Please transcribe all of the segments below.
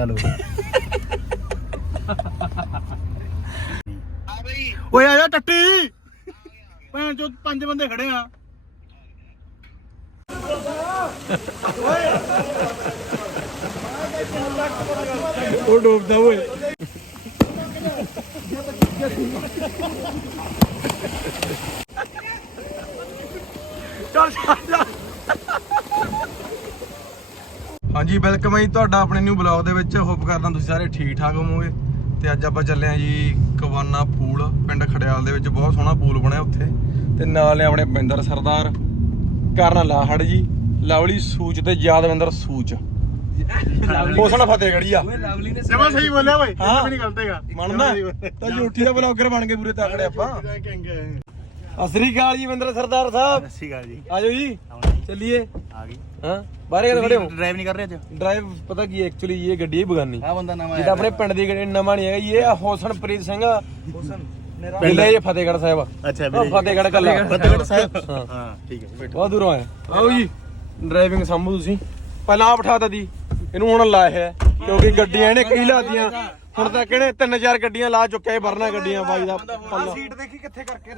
ਚਲੋ ਓਏ ਆ ਜਾ ਟੱਟੀ। ਭੈਣ ਚੋ ਪੰਜ ਬੰਦੇ ਖੜੇ ਆ। ਉਹ ਡੋਬਦਾ ਓਏ। ਚੱਲ ਚੱਲ। ਹਾਂਜੀ ਵੈਲਕਮ ਹੈ ਜੀ ਤੁਹਾਡਾ ਆਪਣੇ ਨਿਊ ਬਲੌਗ ਦੇ ਵਿੱਚ। ਹੋਪ ਕਰਦਾ ਤੁਸੀਂ ਸਾਰੇ ਠੀਕ ਠਾਕ ਹੋਵੋਗੇ। ਤੇ ਅੱਜ ਆਪਾਂ ਚੱਲੇ ਆ ਜੀ ਕਵਾਨਾ ਪੂਲ ਪਿੰਡ ਖੜਿਆਲ ਦੇ ਵਿੱਚ। ਬਹੁਤ ਸੋਹਣਾ ਪੂਲ ਬਣਿਆ ਉੱਥੇ। ਤੇ ਨਾਲ ਨੇ ਆਪਣੇ ਬਿੰਦਰ ਸਰਦਾਰ ਕਰਨ ਲਾਹੜ ਜੀ। ਲਵਲੀ ਸੂਚ ਤੇ ਯਾਦਵਿੰਦਰ ਸੂਚ। ਹੋਸਣਾ ਫਤਿਹਗੜੀ ਆ। ਜਮਾ ਸਹੀ ਬੋਲਿਆ ਓਏ ਹਾਂ। ਵੀ ਨਹੀਂ ਗਲਤੇਗਾ ਮੰਨਦਾ? ਤਾਂ ਝੂਠੀ ਦਾ ਬਲੌਗਰ ਬਣ ਕੇ ਪੂਰੇ ਤਾਕੜੇ ਆਪਾਂ। ਅਸਰੀ ਕਾਲ ਜੀ ਬਿੰਦਰ ਸਰਦਾਰ ਸਾਹਿਬ। ਸੱਸੀ ਗੱਲ ਜੀ। ਆਜੋ ਜੀ। ਚੱਲੀਏ ਆ ਗਈ ਹਾਂ ਬਾਹਰ ਕਿਤੇ ਖੜੇ ਹੋ ਡਰਾਈਵ ਨਹੀਂ ਕਰ ਰਹੇ ਅੱਜ ਡਰਾਈਵ ਪਤਾ ਕੀ ਐਕਚੁਅਲੀ ਇਹ ਗੱਡੀ ਹੈ ਬਗਾਨੀ ਆ ਬੰਦਾ ਨਵਾਂ ਜਿਹੜਾ ਆਪਣੇ ਪਿੰਡ ਦੀ ਗੱਡੀ ਨਵਾਂ ਨਹੀਂ ਹੈਗਾ ਜੀ, ਇਹ ਆ ਹੋਸਨਪ੍ਰੀਤ ਸਿੰਘ ਹੁਸਨ ਪਿੰਡ ਇਹ ਫਤਿਹਗੜ੍ਹ ਸਾਹਿਬ ਅੱਛਾ ਉਹ ਫਤਿਹਗੜ੍ਹ ਕੱਲਾ ਫਤਿਹਗੜ੍ਹ ਸਾਹਿਬ ਹਾਂ ਹਾਂ ਠੀਕ ਹੈ ਬਹੁਤ ਦੂਰੋਂ ਆਏ ਆਓ ਜੀ ਡਰਾਈਵਿੰਗ ਸੰਭੂ ਤੁਸੀਂ ਪਹਿਲਾਂ ਆ ਬਿਠਾ ਤਾ ਦੀ ਇਹਨੂੰ ਹੁਣ ਲਾਇਆ ਹੈ ਕਿਉਂਕਿ ਗੱਡੀਆਂ ਇਹਨੇ ਕਈ ਲਾਤੀਆਂ ਹੁਣ ਤਾਂ ਕਿਹੜੇ ਤਿੰਨ ਚਾਰ ਗੱਡੀਆਂ ਲਾ ਚੁੱਕਿਆ ਇਹ ਵਰਨਾ ਗੱਡੀਆਂ ਬਾਈ ਦਾ ਸੀਟ ਦੇਖੀ ਕਿੱਥੇ ਕਰਕੇ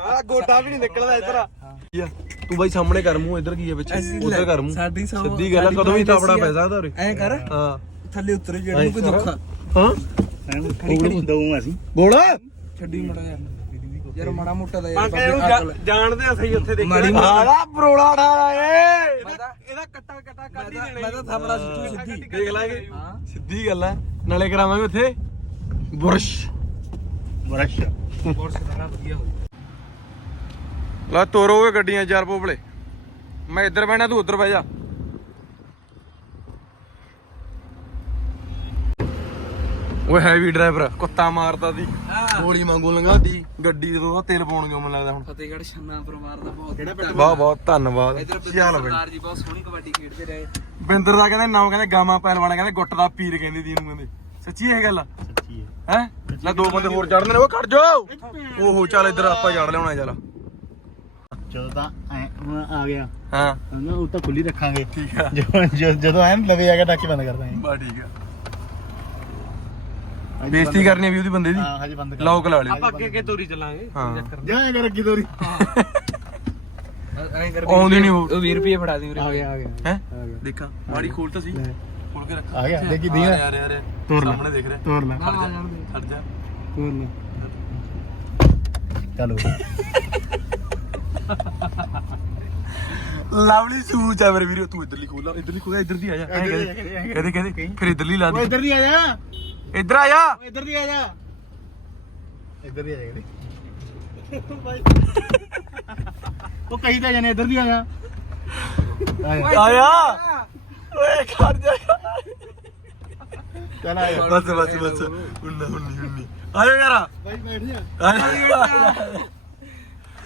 ਆ ਗੋਡਾ ਵੀ ਨਹੀਂ ਨਿਕਲਦਾ ਇਧਰ। ਤੂੰ ਬਾਈ ਸਾਹਮਣੇ ਕਰ ਮੂੰਹ ਇਧਰ ਕੀ ਹੈ ਵਿੱਚ ਉਧਰ ਕਰ ਮੂੰਹ। ਸਾਡੀ ਸਿੱਧੀ ਗੱਲ ਆ, ਕਦੋਂ ਵੀ ਤਾਪੜਾ ਪੈ ਸਕਦਾ ਉਰੇ ਐ ਕਰ ਹਾਂ। ਥੱਲੇ ਉਤਰ ਜਿਹੜਾ ਨੂੰ ਕੋਈ ਦੁੱਖ ਆ। ਹਾਂ? ਖੜੀ ਖੜੀ ਦਊਂ ਅਸੀਂ। ਬੋਲ ਛੱਡੀ ਮੜਾ ਯਾਰ ਯਾਰ ਮਾੜਾ ਮੋਟਾ ਦਾ ਯਾਰ ਪੰਕਜ ਬਾਬੇ ਨੂੰ ਅਕਲ। ਜਾਣਦੇ ਆ ਸਹੀ ਉੱਥੇ ਦੇਖਿਆ ਮਾੜੀ ਮੋਟੀ- ਆਲਾ ਬਰੋੜਾ ਢਾ ਏ। ਮੈਂ ਤਾਂ- ਇਹਦਾ ਕੱਟਾ ਕੱਟਾ ਮੈਂ ਕੱਢ ਹੀ ਤਾਂ ਦੇਣਾ ਮੈਂ ਤਾਂ ਥਾਪੜਾ ਸਿੱਧੂ ਸਿੱਧੀ। ਦੇਖ ਲਾਂਗੇ। ਹਾਂ। ਸਿੱਧੀ ਗੱਲ ਨਾਲੇ ਕਰਾਵਾਂਗੇ ਉੱਥੇ। ਬੁਰਸ਼। ਬਰਸ਼। ਹੋਰ ਸਿੱਧਾ ਵਧੀਆ ਹੋ ਲਾ ਤੋਰੋਗੇ ਗੱਡੀਆਂ ਚਾਰ ਪੋਪਲੇ। ਮੈਂ ਇੱਧਰ ਬਹਿਣਾ ਤੂੰ ਉੱਧਰ ਬਹਿ ਜਾ। ਓਏ ਹੈਵੀ ਡਰਾਈਵਰ ਕੁੱਤਾ ਮਾਰਦਾ ਦੀ ਗੋਲੀ ਵਾਂਗੂ ਲੰਘਾਦੀ ਗੱਡੀ ਜਦੋਂ ਆ ਤੇਲ ਪਾਉਣਗੇ ਮੈਨੂੰ ਲੱਗਦਾ ਹੁਣ। ਫਤਿਹਗੜ੍ਹ ਛੰਨਾ ਪਰਿਵਾਰ ਦਾ ਬਹੁਤ ਕਿਹੜਾ ਪਿੰਡ? ਬਹੁਤ ਬਹੁਤ ਧੰਨਵਾਦ। ਚੱਲ ਬਈ ਸਰਦਾਰ ਜੀ ਬਹੁਤ ਸੋਹਣੀ ਕਬੱਡੀ ਖੇਡਦੇ ਰਹੇ। ਬਿੰਦਰ ਦਾ ਕਹਿੰਦੇ ਨਾਮ ਕਹਿੰਦੇ ਗਾਮਾ ਪਹਿਲਵਾਨ ਕਹਿੰਦੇ ਗੁੱਟ ਦਾ ਪੀਰ ਕਹਿੰਦੇ ਦੀ ਇਹਨੂੰ ਕਹਿੰਦੇ। ਸੱਚੀ ਇਹ ਗੱਲ ਸੱਚੀ ਹੈ। ਹੈ? ਲੈ ਦੋ ਬੰਦੇ ਹੋਰ ਚੜਦੇ ਨੇ ਉਹ ਖੜ ਜਾਓ ਓਹੋ ਚੱਲ ਇੱਧਰ ਆਪਾਂ ਚੜ ਲਿਆਉਣਾ ਚੱਲ। ਜਦੋਂ ਤਾਂ ਐ ਹੁਣ ਆ ਗਿਆ। ਹਾਂ। ਨਾ ਉਹ ਤਾਂ ਖੁੱਲੀ ਰੱਖਾਂਗੇ। ਠੀਕ ਆ। ਜਦੋਂ ਜਦੋਂ- ਜਦੋਂ ਐਨ ਲਵੇ ਆ ਗਿਆ ਟਾਕੀ ਬੰਦ ਕਰ ਦਾਂਗੇ। ਬਾ ਠੀਕ ਆ। ਬੇਇੱਜ਼ਤੀ ਕਰਨੀ ਆ ਵੀ ਉਹਦੀ ਬੰਦੇ ਦੀ। ਹਾਂ ਹਜੇ ਬੰਦ ਕਰ। ਲੌਕ ਲਾ ਲਿਓ। ਅੱਗੇ ਅੱਗੇ ਤੋਰੀ ਚੱਲਾਂਗੇ। ਹਾਂ। ਜਾਏ ਕਰ ਅੱਗੀ ਕਰ ਆਉਂਦੀ ਨੀ ਉਹ। 20 ਰੁਪਏ ਫੜਾ ਦੀ ਉਰੇ। ਆ ਗਿਆ ਆ ਗਿਆ। ਹੈ? ਦੇਖਾਂ ਮਾੜੀ ਖੋਲ ਤਾਂ ਸੀ। ਖੋਲ ਕੇ ਰੱਖ। ਆ ਗਿਆ ਦੇਖੀ ਆ ਦੀ ਆ। ਆ ਰਿਹਾ। ਤੋਰ ਲੈ। ਸਾਹਮਣੇ ਦੇਖ ਰਿਹਾ। ਤੋਰ ਲੈ। ਨਾ ਜਾਣ ਦੇ ਖੜ ਜਾ। ਤੋਰ ਲੈ। ਚਲੋ। ਲਵਲੀ ਸੂਚ ਆ ਮੇਰੇ ਵੀਰੋ। ਤੂੰ ਇੱਧਰਲੀ ਖੋਲ ਲਾ। ਇੱਧਰਲੀ ਖੋਲ ਇੱਧਰ ਦੀ ਆ ਜਾ। ਕਹਦੇ ਕਹਦੇ ਫਿਰ ਇੱਧਰਲੀ ਲਾ ਦੇ। ਇੱਧਰ ਦੀ ਆ ਜਾ। ਇੱਧਰ ਆ ਜਾ। ਇੱਧਰ ਦੀ ਆ ਜਾ। ਇੱਧਰ ਦੀ ਆ ਜਾ ਉਹ ਕਹੀ ਤਾਂ ਜਾਨੇ ਇੱਧਰ ਦੀ ਆ ਜਾ। ਆ ਜਾ ਆ ਜਾ। ਓਏ ਖੜ ਜਾ। ਚੱਲ ਆ ਜਾ। ਬਸ ਬਸ ਬਸ। ਹੁੰਨਾ ਹੁੰਨੀ ਹੁੰਨੀ। ਆ ਜਾ ਯਾਰ। ਬਾਈ ਬੈਠ ਜਾ।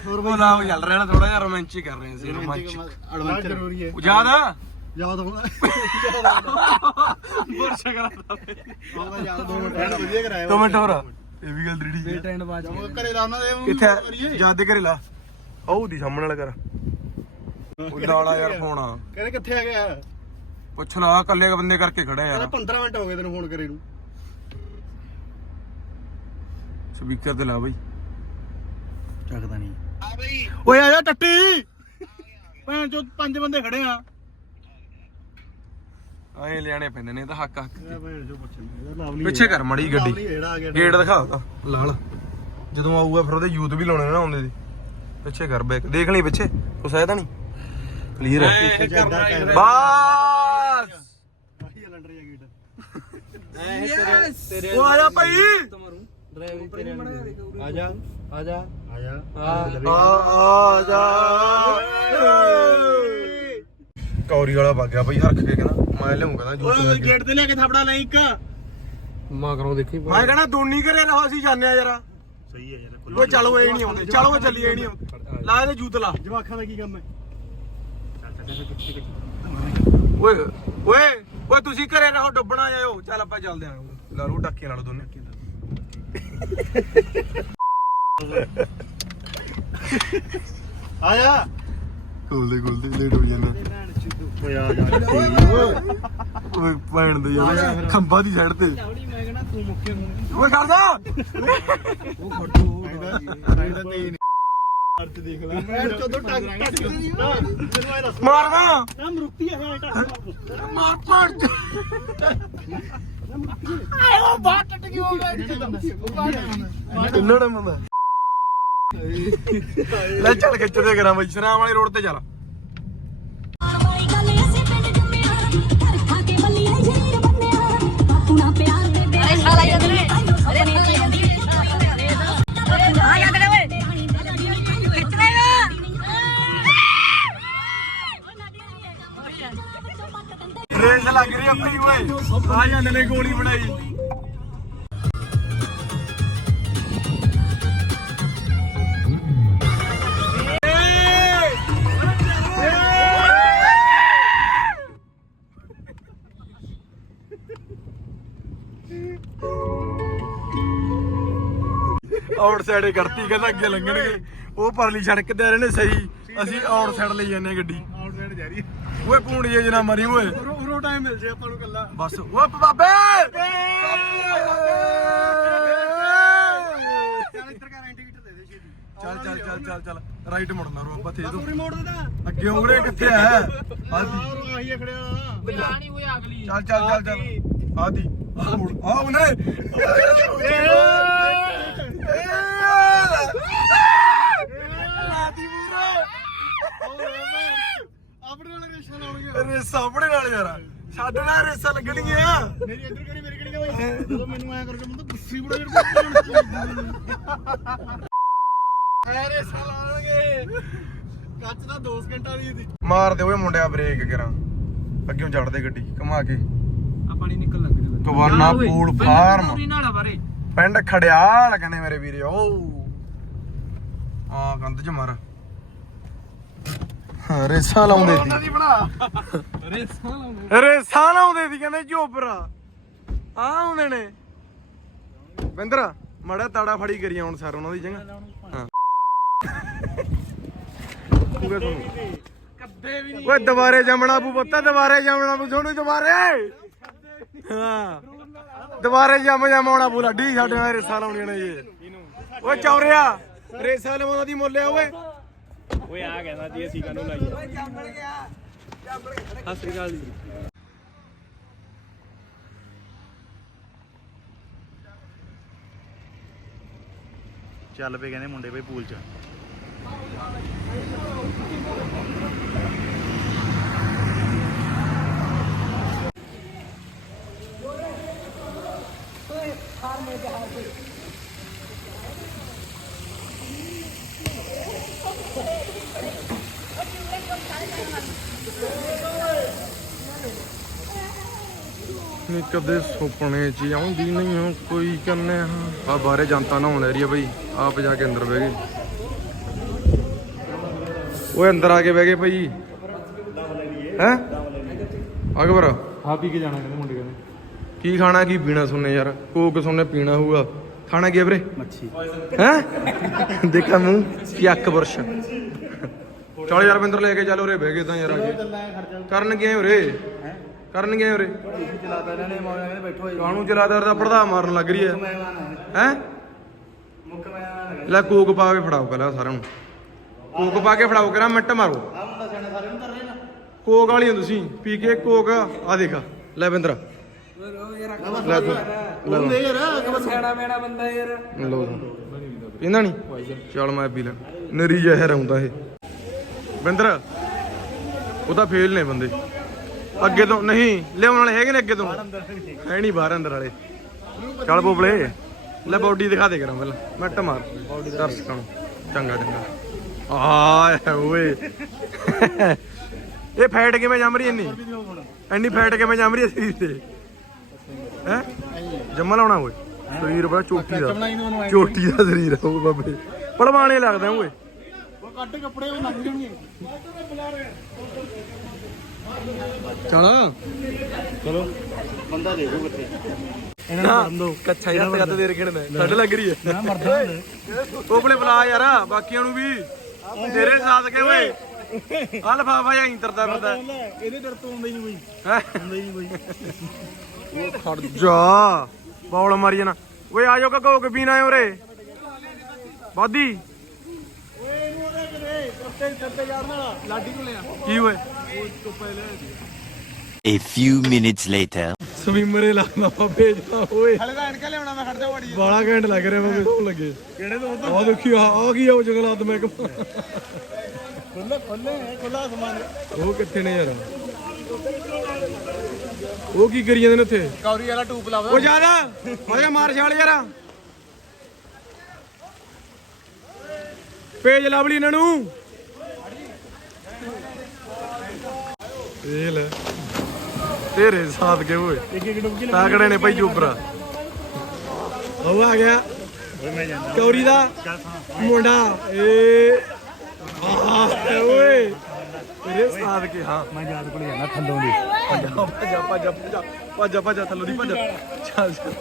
ਹੋਰ ਬੋ ਨਾਮ ਚੱਲ ਰਿਹਾ ਨਾ ਥੋੜਾ ਜਿਹਾ ਰੋਮਾਂਚਿਕ ਕਰ ਰਹੇ ਸੀ ਰੋਮਾਂਚਿਕ ਐਡਵੈਂਚਰ ਜ਼ਰੂਰੀ ਹੈ। ਯਾਦ ਆ ਯਾਦ ਹੋਣਾ ਬੁਰਸ਼ ਕਰਾਤਾ ਉਹਦਾ ਯਾਦ ਦੋ ਮਿੰਟ ਰਹਿਣ ਵਧੀਆ ਕਰਾਇਆ ਦੋ ਮਿੰਟ ਹੋਰ ਇਹ ਵੀ ਗੱਲ ਦ੍ਰਿੜੀ ਹੈ ਟ੍ਰੈਂਡ ਬਾਜ ਉਹ ਘਰੇ ਦਾ ਉਹਨਾਂ ਦੇ ਕਿੱਥੇ ਯਾਦ ਦੇ ਘਰੇ ਲਾ। ਆਉ ਦੀ ਸਾਹਮਣੇ ਵਾਲਾ ਕਰ। ਉਹ ਲਾਲਾ ਯਾਰ ਫੋਨ ਆ। ਕਹਿੰਦੇ ਕਿੱਥੇ ਆ ਗਿਆ? ਪੁੱਛ ਲਾ ਕੱਲੇ ਬੰਦੇ ਕਰਕੇ ਖੜਾ ਕਹਿੰਦਾ ਯਾਰ 15 ਮਿੰਟ ਹੋ ਗਏ ਤੈਨੂੰ ਫੋਨ ਕਰੇ ਨੂੰ। ਸਪੀਕਰ ਤੇ ਲਾ ਬਈ। ਚੱਕਦਾ ਨਹੀਂ। ਓਏ ਆ ਜਾ ਟੱਟੀ। ਭੈਣ ਚੋ ਪੰਜ ਬੰਦੇ ਖੜੇ ਆ। ਆਏ ਲਿਆਣੇ ਪੈਂਦੇ ਨੇ ਇਹ ਤਾਂ ਹੱਕ ਹੱਕ ਪਿੱਛੇ ਕਰ ਮੜੀ ਗੱਡੀ। ਜਿਹੜਾ ਆ ਗਿਆ ਗੇਟ ਦਿਖਾ ਤਾ ਲਾਲ। ਜਦੋਂ ਆਊਗਾ ਫਿਰ ਉਹਦੇ ਯੂਥ ਵੀ ਲਾਉਣੇ ਨੇ ਨਾ ਆਉਂਦੇ ਦੀ। ਪਿੱਛੇ ਕਰ ਬੈਕ ਦੇਖ ਲਈ ਪਿੱਛੇ ਕੁਛ ਆਇਆ ਤਾਂ ਨਹੀਂ? ਕਲੀਅਰ ਹੈ ਬਾਸ! ਆਹੀ ਲੰਡਰ ਜਾ ਗੇਟ। ਤੇਰੇ ਉਹ ਆ ਜਾ ਭਾਈ! ਤੁਮਾਰੂ ਡਰਾਈਵ ਤੇਰੇ ਆ ਜਾ ਆ ਜਾ। ਆ ਜਾ। ਆ ਆ ਜਾ। ਕੌਰੀ ਵਾਲਾ ਵਗ ਗਿਆ ਭਾਈ ਹਰਖ ਕੇ ਕਹਿੰਦਾ ਮੈਂ ਲਿਆਉਂ ਕਹਿੰਦਾ ਓਏ ਕੇ। ਗੇਟ ਤੇ ਲੈ ਕੇ ਥਾਪੜਾ ਲੈ ਇੱਕ। ਮਾਂ ਕਰੋ ਦੇਖੀ ਮੈਂ ਕਹਿੰਦਾ ਦੋਨੀ ਘਰੇ ਰਹੋ ਅਸੀਂ ਜਾਂਦੇ ਆ ਯਾਰ ਸਹੀ ਹੈ ਯਾਰ ਓਏ ਚਲੋ ਇਹ ਨਹੀਂ ਆਉਂਦੇ ਚਲੋ ਓਏ ਚੱਲੀਏ ਇਹ ਨਹੀਂ ਆਉਂਦੇ। ਲਾ ਇਹਦੇ ਜੂਤ ਲਾ। ਜਵਾਖਾਂ ਦਾ ਕੀ ਕੰਮ ਹੈ? ਓਏ ਓਏ ਓਏ ਤੁਸੀਂ ਘਰੇ ਰਹੋ ਡੁੱਬਣਾ ਜਾਇਓ। ਚੱਲ ਆਪਾਂ ਚੱਲਦੇ ਆਂ ਲਾ ਲੋ ਟੱਕੀਆਂ ਲਾ ਲਓ ਦੋਨੇ। ਆ ਜਾ ਖੋਲਦੇ ਖੋਲਦੇ ਲੇਟ ਹੋ ਜਾਣਾ। ਓਏ ਆ ਜਾ ਓਏ ਭੈਣ ਦੇ ਯਾਰ, ਖੰਭਾ ਦੀ ਸਾਈਡ ਤੇ। ਮੈਂ ਕਹਿੰਦਾ ਤੂੰ ਮੁੱਕੇ ਹੁਣ ਓਏ ਖੜ ਜਾ। ਉਹ ਖੱਟੂ ਫਾਇਦਾ ਤੇ ਅਰਥ ਦੇਖ ਲੈ ਮੈਂ ਜਦੋਂ ਟੱਕ ਟੱਕ ਤੈਨੂੰ ਨਾ ਮਰੁੱਤੀ ਹੈ ਟੱਕ ਮਾਰ ਪਾੜ ਆਏ ਉਹ ਬਾਤ ਟੱਟ ਗਈ। ਉਹ ਬੈਠ ਕਿੰਨਾ ਟਾਈਮ ਲੈ ਚੱਲ ਖਿੱਚਦੇ ਕਰਾਂ ਬਈ ਸ਼ਰਾਮ ਵਾਲੇ ਰੋਡ ਤੇ ਚੱਲ। ਰੇਸ ਲੱਗ ਰਹੀ ਆਪਣੀ ਓਏ। ਆ ਜਾਂਦੇ ਨੇ ਗੋਲੀ ਬਣਾਈ। ਆਊਟ ਸਾਈਡ ਕਰਤੀ ਕਹਿੰਦਾ ਅੱਗੇ ਲੰਘਣਗੇ। ਉਹ ਪਰਲੀ ਸੜਕ ਤੇ ਆ ਰਹੇ ਨੇ ਸਹੀ। ਅਸੀਂ ਆਊਟ ਸਾਈਡ ਲਈ ਜਾਂਦੇ ਗੱਡੀ। ਆਊਟਸਾਈਡ ਜਾ ਰਹੀ ਓਏ ਪੂੰਡੀਏ ਜਨਾ ਮਰੀ ਓਏ। ਉਰੋ ਟਾਈਮ ਮਿਲ ਜੇ ਆਪਾਂ ਨੂੰ ਕੱਲਾ ਬਸ ਓਏ ਬਾਬੇ ਚੱਲ ਇੱਧਰ ਕਰ ਇੰਡੀਕੇਟਰ ਦੇ ਦੇ ਛੇਤੀ ਚੱਲ ਚੱਲ ਚੱਲ ਚੱਲ ਚੱਲ ਰਾਈਟ ਮੁੜਨਾ ਰੋ ਆਪਾਂ ਤੇਜ਼ ਤੂੰ ਰਿਮੋਟ ਦੇ ਦਾ ਅੱਗੇ ਉਂਗਲੇ ਕਿੱਥੇ ਆ ਆਦੀ ਆਹ ਆਹੀ ਆ ਖੜਿਆ ਬਿਲਾਣੀ ਹੋਈ ਅਗਲੀ ਚੱਲ ਚੱਲ ਚੱਲ ਚੱਲ ਆਦੀ ਆ ਮੁੜ ਆ ਉਹਨੇ ਆਦੀ ਵੀਰਾ ਆਪਣੇ ਨਾਲ ਰੇਸ਼ਾ ਆਪਣੇ ਨਾਲ ਯਾਰ। ਲੱਗਣਗੀਆਂ ਮੇਰੀ ਇੱਧਰ ਕਰੀ ਮੇਰੀ ਕਿਹੜੀ ਬਾਈ? ਜਦੋਂ ਮੈਨੂੰ ਐ ਕਰਕੇ ਮੈਨੂੰ ਤਾਂ ਗੁੱਸੀ ਬੜਾ ਜਿਹੜਾ ਐ ਰੇਸ਼ਾ ਲਾਉਣਗੇ ਕੱਚ ਦਾ 2 ਘੰਟਾ ਦੀ ਸੀ। ਮਾਰ ਦੇ ਓਏ ਮੁੰਡਿਆ ਬ੍ਰੇਕ ਕਰਾਂ। ਅੱਗਿਓਂ ਛੱਡ ਦੇ ਗੱਡੀ ਘੁਮਾ ਕੇ। ਆਪਾਂ ਨਹੀਂ ਨਿਕਲ ਲੱਗ ਰਿਹਾ ਕਵਰਨਾ ਪੂਲ ਫਾਰਮ। ਪੂਰੀ ਨਾਲ ਆ ਬਾਰੇ। ਪਿੰਡ ਖੜਿਆਲ ਕਹਿੰਦੇ ਮੇਰੇ ਵੀਰੇ ਓ ਆ ਕੰਧ ਚ ਮਾਰ। ਰੇਸਾਂ ਲਾਉਂਦੇ ਸੀ। ਬਣਾ। ਰੇਸਾਂ ਲਾਉਂਦੇ ਰੇਸਾਂ ਲਾਉਂਦੇ ਸੀ ਕਹਿੰਦੇ ਝੋਪਰਾ ਆ ਆਉਂਦੇ ਨੇ। ਬਿੰਦਰ ਮੜਾ ਤਾੜਾ ਫੜੀ ਕਰੀ ਹੁਣ ਸਰ ਉਹਨਾਂ ਦੀ ਜਗ੍ਹਾ। ਹਾਂ। ਪੂਰੇ ਤੁਹਾਨੂੰ। ਕੱਦੇ ਵੀ ਨਹੀਂ ਓਏ ਦੁਬਾਰੇ ਜੰਮਣਾ ਪੂ ਪੁੱਤਾ ਦੁਬਾਰੇ ਜੰਮਣਾ ਪੂ ਸੋਨੂੰ ਦੁਬਾਰੇ। ਹਾਂ। ਦੁਬਾਰੇ ਜੰਮ ਜਮਾਉਣਾ ਪੂ ਲੱਡੀ ਸਾਡੇ ਨਾਲ ਰੇਸਾਂ ਲਾਉਣੀਆਂ ਨੇ ਜੀ। ਓਏ ਚੌਰਿਆ। ਰੇਸਾਂ ਲਵਾਉਣਾ ਦੀ ਮੁੱਲ ਓਏ। ਓਏ ਆ ਕਹਿੰਦਾ ਜੀ ਅਸੀਂ ਕਾਨੂੰ ਲਾਈਏ? ਸਤਿ ਸ੍ਰੀ ਅਕਾਲ ਜੀ। ਚੱਲ ਪਏ ਕਹਿੰਦੇ ਮੁੰਡੇ ਬਈ ਪੂਲ ਚ। ਨੀ ਕਦੇ ਸੁਪਨੇ ਚ ਆਉਂਦੀ ਨਹੀਂ ਹੋ ਕੋਈ ਕੰਨੇ ਆ ਬਾਹਰੇ ਜਨਤਾ ਨਹਾਉਣ ਲੈ ਰਹੀ ਆ ਬਈ ਆਪ ਜਾ ਕੇ ਅੰਦਰ ਬਹਿ ਗਏ ਓਏ ਅੰਦਰ ਆ ਕੇ ਬਹਿ ਗਏ ਭਾਈ ਹੈ? ਅਕਬਰ। ਆ ਪੀ ਕੇ ਜਾਣਾ ਕਹਿੰਦੇ ਮੁੰਡੇ ਕਹਿੰਦੇ। ਕੀ ਖਾਣਾ ਕੀ ਪੀਣਾ ਸੁਣਨੇ ਯਾਰ? ਕੋਕ ਸੁਣਨੇ ਪੀਣਾ ਹੋਊਗਾ। ਖਾਣਾ ਕੀ ਆ ਵੀਰੇ? ਮੱਛੀ। ਹੈ? ਦੇਖਾ ਮੂੰਹ? ਕੀ ਅੱਕ ਬੁਰਸ਼। ਚਲ ਯਾਰ ਬਿੰਦਰ ਲੈ ਕੇ ਚੱਲ ਉਰੇ ਬਹਿ ਗਏ ਤਾਂ ਯਾਰ ਆ ਕੇ ਕਰਨ ਗਏ ਉਰੇ ਕਰਨਗੇ ਉਰੇ? ਚਲਾਤਾ ਇਹਨਾਂ ਨੇ ਮੌਜਾ ਕਹਿੰਦੇ ਬੈਠੋ ਕਾਣੂ ਜਲਾਦਾਰ ਦਾ ਪੜਦਾ ਮਾਰਨ ਲੱਗ ਰਹੀ ਹੈ। ਹੈ? ਮੁੱਖ ਮੈਂ ਲੈ ਕੋਕ ਪਾ ਕੇ ਫੜਾਓ ਪਹਿਲਾਂ ਸਾਰਿਆਂ ਨੂੰ। ਕੋਕ ਪਾ ਕੇ ਫੜਾਓ ਕਰਾਂ ਮਿੰਟ ਮਾਰੋ। ਆ ਮੁੰਡਾ ਸਿਆਣਾ ਸਾਰੇ ਨੂੰ ਕਰ ਰਹੇ ਨਾ ਕੋਕ ਵਾਲੀਆਂ ਤੁਸੀਂ ਪੀ ਕੇ ਕੋਕ। ਆ ਦੇਖ, ਲੈ ਬਿੰਦਰ। ਲੈ ਤੂੰ, ਲੈ ਹੁੰਦੇ ਯਾਰ ਅਕਬਰ ਸਿਆਣਾ ਮੇਣਾ ਬੰਦਾ ਯਾਰ ਲੋ ਪੀਂਦਾ ਨਹੀਂ ਚੱਲ ਮੈਂ ਪੀ ਲੈ। ਨਰੀ ਜ਼ਹਿਰ ਆਉਂਦਾ ਇਹ। ਬਿੰਦਰ, ਉਹ ਤਾਂ ਫੇਲ ਨੇ ਬੰਦੇ। ਅੱਗੇ ਤੋਂ ਨਹੀਂ ਲਿਆਉਣ ਵਾਲੇ ਹੈਗੇ ਨੇ ਅੱਗੇ ਤੋਂ। ਹੈ ਨਹੀਂ ਬਾਹਰ ਅੰਦਰ ਵਾਲੇ। ਚੱਲ ਬੋਬਲੇ ਲੈ ਬੋਡੀ ਦਿਖਾ ਦੇ ਕਰਾਂ ਪਹਿਲਾਂ। ਮਿੰਟ ਮਾਰ। ਦਰਸ਼ਕਾਂ ਨੂੰ। ਚੰਗਾ ਚੰਗਾ। ਆਏ ਓਏ। ਇਹ ਫੈਟ ਕਿਵੇਂ ਜੰਮ ਰਹੀ ਇੰਨੀ? ਇੰਨੀ ਫੈਟ ਕਿਵੇਂ ਜੰਮ ਰਹੀ ਹੈ ਸਰੀਰ ਤੇ? ਹੈ? ਜੰਮਾ ਲਾਉਣਾ ਓਏ। ਸਰੀਰ ਬੜਾ ਚੋਟੀ ਦਾ। ਚੋਟੀ ਦਾ ਸਰੀਰ ਆ ਉਹ ਬਾਬੇ। ਪੜਵਾਣੇ ਲੱਗਦਾ ਓਏ। ਉਹ ਕੱਟ ਕੱਪੜੇ ਉਹ ਲੱਗ ਜਾਣਗੇ। ਚਲ। ਚਲੋ। ਬੰਦਾ ਦੇਖੋ ਕਿੱਥੇ ਨਾ ਕੱਚਾ ਯਾਰ ਤੇ ਦੇ ਰਖਣ ਦਾ। ਠੰਡ ਲੱਗ ਰਹੀ ਹੈ। ਮਰਦਾ ਕੋਪਲੇ ਬੁਲਾ ਯਾਰ ਬਾਕੀਆਂ ਨੂੰ ਵੀ। ਤੇਰੇ ਸਾਥ ਕੇ ਓਏ। ਆ ਲਫਾਫਾ ਜਾਂ ਇੰਤਰਦਾ ਫਿਰਦਾ ਇਹਦੇ ਡਰ ਤੋਂ ਆਉਂਦਾ ਹੀ ਨਹੀਂ ਕੋਈ। ਹੈ? ਆਉਂਦਾ ਹੀ ਨਹੀਂ ਕੋਈ। ਖੜ ਜਾ। ਬੌਲ ਮਾਰੀ ਜਾਣਾ। ਓਏ ਆ ਜਾਓ ਕੋ ਕੇ ਪੀਣਾ ਉਰੇ। ਵਾਦੀ। ਓਏ ਇਹਨੂੰ ਉਹਦੇ ਕਿਤੇ ਕੱਤੇ ਕੱਤੇ ਯਾਰ ਨਾਲ। ਲਾਡੀ ਕੋਲੇ ਆ। ਕੀ ਓਏ A few minutes later. ਸਵੀਮਰੇ ਲਾਉਂਦਾ ਪਾ ਭੇਜਦਾ ਓਏ। ਹਲੇ ਤਾਂ ਐਨਕ ਲਿਆਉਣਾ ਮੈਂ ਖੜ ਜਾ ਵੜੀ ਬਾਲਾ ਘੰਟ ਲੱਗ ਰਿਹਾ ਬਾਬੇ ਤੋਂ ਲੱਗੇ। ਕਿਹੜੇ ਤੋਂ ਆ ਦੇਖੀ ਆ ਆ ਕੀ ਆ ਉਹ ਜੰਗਲਾਤ ਮੈਂ ਖੁੱਲੇ ਖੁੱਲੇ ਖੁੱਲਾ ਸਮਾਨ। ਉਹ ਕਿੱਥੇ ਨੇ ਯਾਰ? ਉਹ ਕੀ ਕਰੀ ਜਾਂਦੇ ਨੇ ਉੱਥੇ? ਕੌਰੀ ਵਾਲਾ ਟੂਪ ਲਾਵਾ ਉਹ ਜ਼ਿਆਦਾ ਮਾਰ ਛਾਲ ਯਾਰ ਪੇਜ ਲਵਲੀ ਇਹਨਾਂ ਨੂੰ। ਇਹ ਲੈ। ਤੇਰੇ ਸਾਥ ਕੇ ਓਏ? ਇੱਕ ਇੱਕ ਡੁੱਬਕੀ ਤਾਕੜੇ ਨੇ ਭਾਈ ਜੋਬਰਾ। ਉਹ ਆ ਗਿਆ। ਓਏ ਮੈਂ ਜਾਂਦਾ ਕੌਰੀ ਦਾ ਮੁੰਡਾ। ਏ। ਆਹ ਓਏ। ਤੇਰੇ ਸਾਥ ਕੇ ਹਾਂ। ਮੈਂ ਯਾਦ ਕੋਲੇ ਜਾਣਾ ਥੱਲੋਂ ਦੀ। ਭੱਜਾ ਭੱਜਾ ਭੱਜਾ ਭੱਜਾ। ਭੱਜਾ ਭੱਜਾ ਥੱਲੋਂ ਦੀ ਭੱਜਾ। ਚੱਲ ਚੱਲ।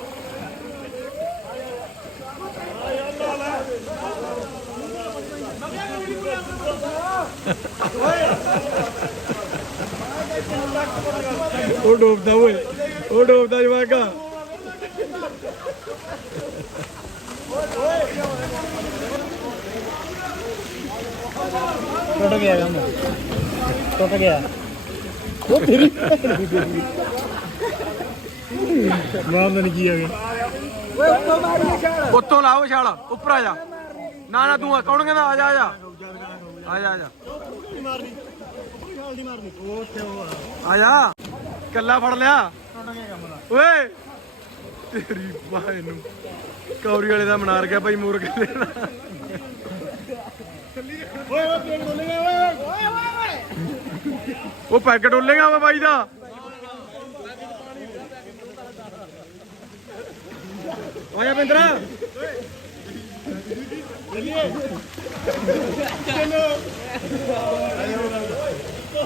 ਉਹ ਡੋਬਦਾ ਓਏ ਉਹ ਡੋਬਦਾ ਜਵਾਗਾ। ਟੁੱਟ ਗਿਆ ਕੰਮ। ਟੁੱਟ ਗਿਆ। ਉਹ ਤੇਰੀ ਮਾਂ ਦਾ ਕੀ ਆ ਗਿਆ। ਉੱਤੋਂ ਲਾਓ ਛਾਲ ਉੱਪਰ ਆ ਜਾ। ਨਾ ਨਾ ਤੂੰ ਆ, ਕੌਣ ਕਹਿੰਦਾ? ਆ ਜਾ ਆ ਜਾ। ਆ ਜਾ ਆ ਜਾ। ਮਾਰਨੀ। ਦੀ ਮਾਰਨੀ ਉਹ ਉੱਥੇ ਉਹ ਆ। ਆ ਜਾ ਕੱਲਾ ਫੜ ਲਿਆ। ਟੁੱਟ ਗਿਆ ਕੰਮ ਦਾ ਓਏ। ਤੇਰੀ ਬਾਹ ਨੂੰ ਕੌਰੀ ਵਾਲੇ ਦਾ ਮਨਾਰ ਗਿਆ ਭਾਈ ਮੂਰ ਕੇ ਦੇਣਾ ਓਏ ਓਏ ਪੇਟ ਡੋਲੇਗਾ ਓਏ ਓਏ। ਓਏ ਉਹ ਪੈਕਟ ਡੋਲੇਗਾ ਵਾ ਬਾਈ ਦਾ। ਆਇਆ ਬਿੰਦਰਾ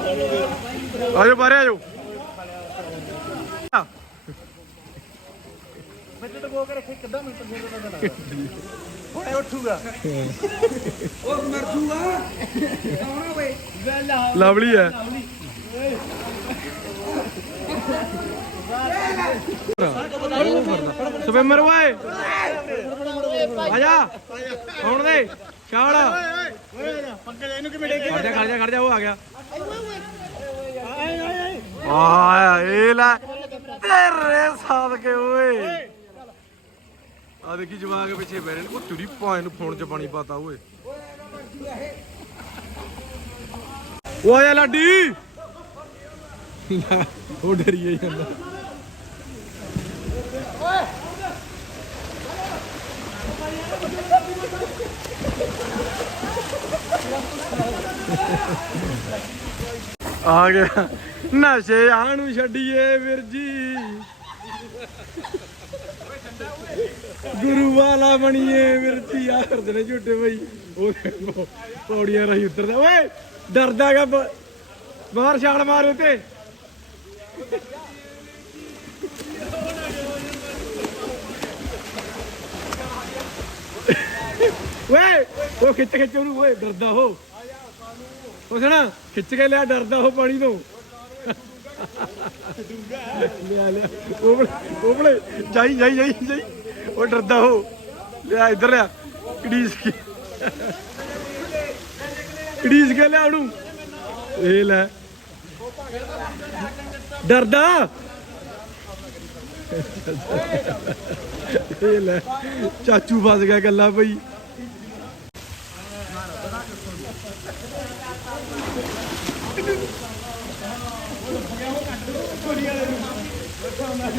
ਆਜੋ ਬਾਰੇ ਆਜੋ। ਮਿੰਟ ਟਕੋ ਕੇ ਰੱਖੇ ਕਿੱਦਾਂ ਮਿੰਟ ਦੇ ਦਾ ਲੱਗਦਾ? ਓਏ? ਉੱਠੂਗਾ ਲਵਲੀ ਹੈ। ਸਵਿਮਰ ਓਏ। ਆ ਜਾ ਹੁਣ ਦੇ। ਛਾੜ ਓਏ ਪੱਕੇ ਜਾ ਇਹਨੂੰ ਕਿਵੇਂ ਡੇਗੇ ਖੜ ਜਾ ਖੜ ਜਾ ਖੜ ਜਾ ਉਹ ਆ ਗਿਆ। ਆ ਇਹ ਲੈ। ਤੇਰੇ ਸਾਥ ਕੇ ਓਏ। ਆ ਦੇਖੀ ਜਵਾਗ ਪਿੱਛੇ ਬੈਠੇ ਨੇ। ਉਹ ਤੁਰੀ ਪਾਏ ਨੂੰ ਫੋਨ 'ਚ ਪਾਣੀ ਪਾਤਾ ਓਏ। ਉਹ ਲਾਡੀ। ਉਹ ਡਰੀਏ ਜਾਂਦਾ। ਆ ਗਿਆ। ਨਸ਼ੇ ਆਣੂ ਛੱਡੀਏ ਵੀਰ ਜੀ। ਗੁਰੂ ਵਾਲਾ ਬਣੀਏ ਵੀਰ ਜੀ ਆ ਕਰਦੇ ਨੇ ਝੂਟੇ ਬਈ। ਉਹ ਪੌੜੀਆਂ ਰਹੀ ਉਤਰਦਾ। ਓਏ ਡਰਦਾਗਾ ਬਾਹਰ ਛਾਲ ਮਾਰ ਉਤੇ। ਓਏ, ਉਹ ਖਿੱਚ ਖਿੱਚ ਉਹਨੂੰ, ਓਏ, ਡਰਦਾ ਹੋ ਉਹ ਸੁਣਾ ਖਿੱਚ ਕੇ ਲਿਆ, ਡਰਦਾ ਉਹ ਪਾਣੀ ਤੋਂ। ਲਿਆ ਲਿਆ। ਉਹ ਬਲੇ ਉਹ ਜਾਈ ਜਾਈ ਜਾਈ ਜਾਈ। ਉਹ ਡਰਦਾ ਹੋ ਲਿਆ, ਇੱਧਰ ਲਿਆ। ਕੜੀਸ ਕੇ। ਕੜੀਸ ਕੇ ਲਿਆ ਉਹਨੂੰ। ਇਹ ਲੈ। ਡਰਦਾ। ਇਹ ਲੈ। ਚਾਚੂ ਫਸ ਗਿਆ ਗੱਲਾਂ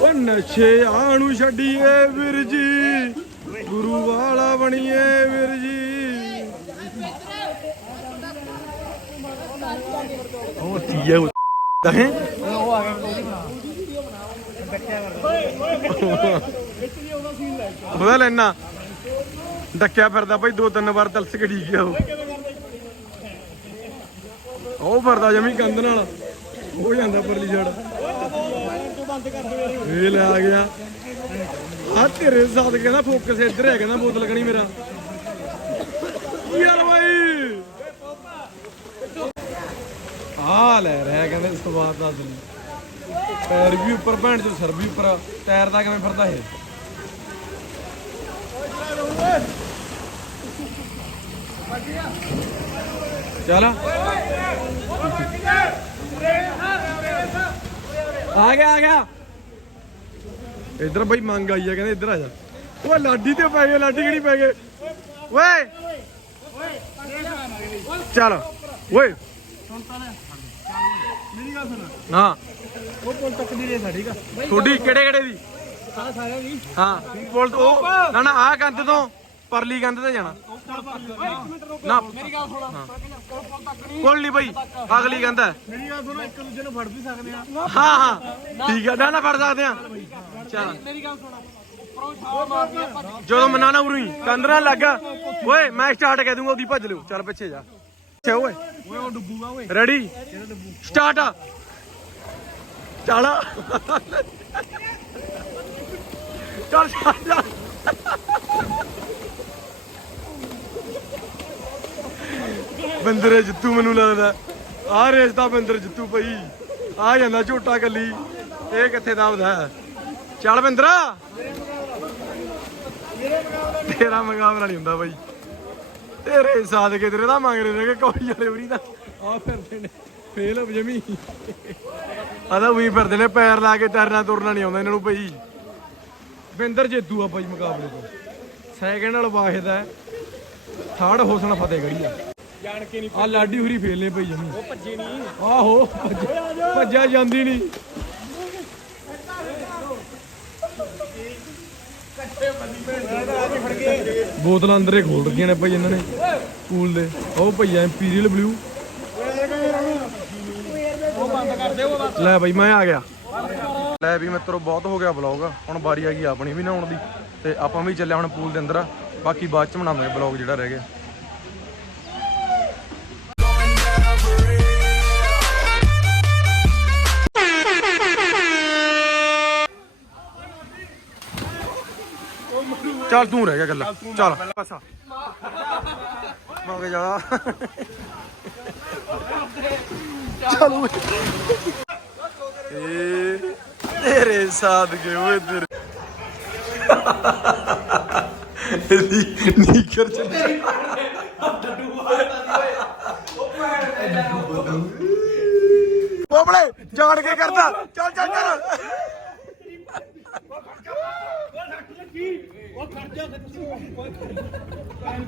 ਉਹ ਨਸ਼ੇ ਆਣੂ ਛੱਡੀਏ ਵੀਰ ਜੀ। ਗੁਰੂ ਵਾਲਾ ਬਣੀਏ ਵੀਰ ਜੀ। ਉਹ ਕੀ ਹੈ ਉਹ ਦਹੇ ਉਹਦਾ ਲੈਣਾ ਡੱਕਿਆ ਫਿਰਦਾ ਭਾਈ, ਦੋ ਤਿੰਨ ਵਾਰ ਤਲਸ ਕੇ ਠੀਕ ਗਿਆ ਉਹ। ਉਹ ਫਿਰਦਾ ਜਮੀ ਕੰਧ ਨਾਲ। ਉਹ ਜਾਂਦਾ ਪਰਲੀ ਜੜ ਇਹ ਲੈ ਆ ਗਿਆ। ਆ ਤੇਰੇ ਸਾਥ ਕਹਿੰਦਾ ਫੋਕਸ ਇੱਧਰ ਹੈ, ਕਹਿੰਦਾ ਬੋਤਲ ਕਣੀ ਮੇਰਾ। ਯਾਰ ਭਾਈ ਆ ਲੈ ਰਿਹਾ ਕਹਿੰਦੇ ਸਵਾਦ ਦਾ ਦਿਲ ਪੈਰ ਵੀ ਉੱਪਰ, ਭੈਣ ਚੋਂ ਸਰ ਵੀ ਉੱਪਰ, ਟਾਇਰ ਦਾ ਕਿਵੇਂ ਫਿਰਦਾ ਇਹ? ਚੱਲ। ਆ ਗਿਆ ਆ ਗਿਆ। ਇਧਰ ਬਈ ਮੰਗ ਆਈ ਆ ਕਹਿੰਦੇ ਇੱਧਰ ਆ ਜਾ। ਓਏ ਲਾਡੀ ਤੇ ਪੈ ਗਏ ਲਾਡੀ ਕਿਹੜੀ ਪੈ ਗਏ? ਓਏ। ਚੱਲ ਓਏ। ਮੇਰੀ ਗੱਲ ਸੁਣ ਹਾਂ। ਉਹ ਪੁੱਲ ਤੱਕ ਦੀ ਰੇਸ ਆ ਠੀਕ ਆ ਤੁਹਾਡੀ ਕਿਹੜੇ ਕਿਹੜੇ ਦੀ? ਸਾਰਿਆਂ ਦੀ। ਹਾਂ। ਪੁਲ ਉਹ ਨਾ ਨਾ ਆ ਕੰਧ ਤੋਂ। ਪਰਲੀ ਕੰਧ ਤੇ ਜਾਣਾ। ਨਾ। ਮੇਰੀ ਗੱਲ ਸੁਣ ਪੁਲ ਨਹੀਂ ਬਈ, ਅਗਲੀ ਕੰਧ ਹੈ। ਮੇਰੀ ਗੱਲ ਸੁਣ ਇੱਕ ਦੂਜੇ ਨੂੰ ਫੜ ਵੀ ਸਕਦੇ ਆ ਹਾਂ ਹਾਂ। ਠੀਕ ਆ ਨਾ ਨਾ, ਫੜ ਸਕਦੇ ਆ ਚੱਲ। ਮੇਰੀ ਗੱਲ ਸੁਣ ਜਦੋਂ ਮਨਾ ਉਰੂ ਹੀ, ਕੰਧ ਨਾਲ ਲੱਗਾ। ਓਏ, ਮੈਂ ਸਟਾਰਟ ਕਹਿ ਦੂੰਗਾ, ਉਹਦੀ ਭੱਜ ਲਿਓ। ਚੱਲ ਪਿੱਛੇ ਜਾ। ਪਿੱਛੇ ਓਏ ਓਏ। ਉਹ ਡੁੱਬੂਗਾ ਓਏ ਰੈਡੀ ਸਟਾਰਟ ਚੱਲ ਚੱਲ ਚੱਲ ਬੰਦਰ ਜਿੱਤੂ ਮੈਨੂੰ ਲੱਗਦਾ। ਆਹ ਰੇਸ ਦਾ ਬੰਦਰ ਜਿੱਤੂ ਪਈ ਆ ਜਾਂਦਾ ਝੋਟਾ ਕੱਲੀ। ਇਹ ਕਿੱਥੇ ਦਬਦਾ ਹੈ? ਚੱਲ ਬਿੰਦਰਾ। ਤੇਰਾ ਮੁਕਾਬਲਾ ਨਹੀਂ ਹੁੰਦਾ ਬਾਈ ਤੇਰੇ ਸਾਥ ਕੇ ਤੇਰੇ ਦਾ ਮੰਗ ਰਹੇ ਨੇ ਕੋਈ ਵਾਲੇ ਉਰੀ ਦਾ। ਆ ਫਿਰਦੇ ਨੇ। ਫੇਲ ਹੋ ਜਮੀ। ਆਦਾ ਉਹੀ ਫਿਰਦੇ ਨੇ ਪੈਰ ਲਾ ਕੇ ਤੈਰਨਾ ਤੁਰਨਾ ਨਹੀਂ ਆਉਂਦਾ ਇਹਨਾਂ ਨੂੰ ਭਾਈ। ਬਿੰਦਰ ਜੇਤੂ ਆ ਭਾਈ ਮੁਕਾਬਲੇ ਤੋਂ। ਸੈਕਿੰਡ ਵਾਲਾ ਵਾਹਿਦ ਹੈ। ਥਰਡ ਹੋਸਨ ਫਤਿਹਗੜੀ ਆ। ਜਾਣ ਕੇ ਨਹੀਂ ਆ ਲਾਡੀ ਹੁਰੀ ਫੇਲ ਨੇ ਭਾਈ ਜਮੀ। ਉਹ ਭੱਜੇ ਨਹੀਂ। ਆਹੋ ਭੱਜ- ਭੱਜਿਆ ਜਾਂਦੀ ਨਹੀਂ। ਬੋਤਲਾਂ ਅੰਦਰੇ ਖੋਲ ਰੱਖੀਆਂ ਨੇ ਭਾਈ ਇਹਨਾਂ ਨੇ ਪੂਲ ਦੇ। ਉਹ ਭਈਆ ਇੰਪੀਰੀਅਲ ਬਲੂ। ਲੈ ਭਾਈ ਮੈਂ ਆ ਗਿਆ। ਲੈ ਵੀ ਮਿੱਤਰੋ ਬਹੁਤ ਹੋ ਗਿਆ ਵਲੌਗ ਹੁਣ ਵਾਰੀ ਆ ਗਈ ਆਪਣੀ ਵੀ ਨਹਾਉਣ ਦੀ। ਤੇ ਆਪਾਂ ਵੀ ਚੱਲਿਆ ਹੁਣ ਪੂਲ ਦੇ ਅੰਦਰ। ਬਾਕੀ ਬਾਅਦ ਚ ਬਣਾਵਾਂਗੇ ਵਲੌਗ ਜਿਹੜਾ ਰਹਿ ਗਿਆ। ਚੱਲ ਤੂੰ ਰਹਿ ਗਿਆ ਗੱਲਾਂ ਚੱਲ ਬਸ ਮੰਗੇ ਜਾ ਚੱਲ ਓਏ। ਏ ਤੇਰੇ ਸਾਥ ਗਏ ਓਏ ਤੇਰੇ। ਨੀ- ਨੀਕਰ ਚ ਬੋਬਲੇ ਜਾਣ ਕੇ ਕਰਦਾ।